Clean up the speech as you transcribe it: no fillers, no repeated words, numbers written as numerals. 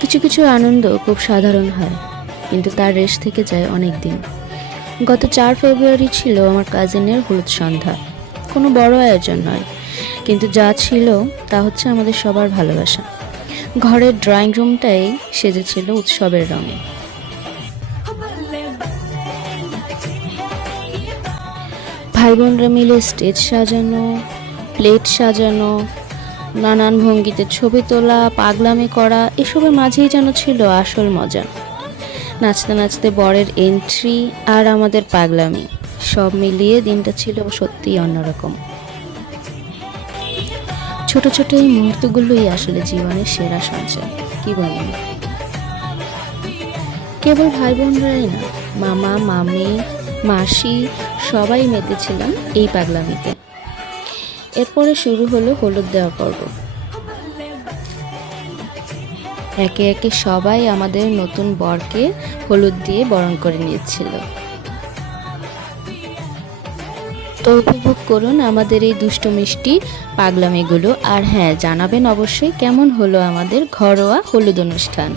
কিছু কিছু আনন্দ খুব সাধারণ হয়, কিন্তু তার রেশ থেকে যায় অনেক দিন। গত 4 ফেব্রুয়ারি ছিল আমার কাজিনের হলুদ সন্ধ্যা। কোনো বড় আয়োজন নয়, কিন্তু যা ছিল তা হচ্ছে আমাদের সবার ভালোবাসা। ঘরের ড্রয়িং রুমটাই সেজেছিল উৎসবের রঙে। ভাই বোনরা মিলে স্টেজ সাজানো, প্লেট সাজানো, নানান ভঙ্গিতে ছবি তোলা, পাগলামি করা, এসবের মাঝেই যেন ছিল আসল মজা। নাচতে নাচতে বরের এন্ট্রি আর আমাদের পাগলামি, সব মিলিয়ে দিনটা ছিল সত্যিই অন্যরকম। ছোট ছোট এই মুহূর্তগুলোই আসলে জীবনের সেরা সঞ্চয়, কি বলেন? কেবল ভাই বোনরাই না, মামা, মামি, মাসি সবাই মেতেছিলাম এই পাগলামিতে। এরপরে শুরু হলো হলুদ দেওয়া পর্ব। একে একে সবাই আমাদের নতুন বরকে হলুদ দিয়ে বরণ করে নিচ্ছিল। তো উপভোগ করুন আমাদের এই দুষ্ট মিষ্টি পাগলামিগুলো। আর হ্যাঁ, জানাবেন অবশ্যই কেমন হলো আমাদের ঘরোয়া হলুদ অনুষ্ঠান।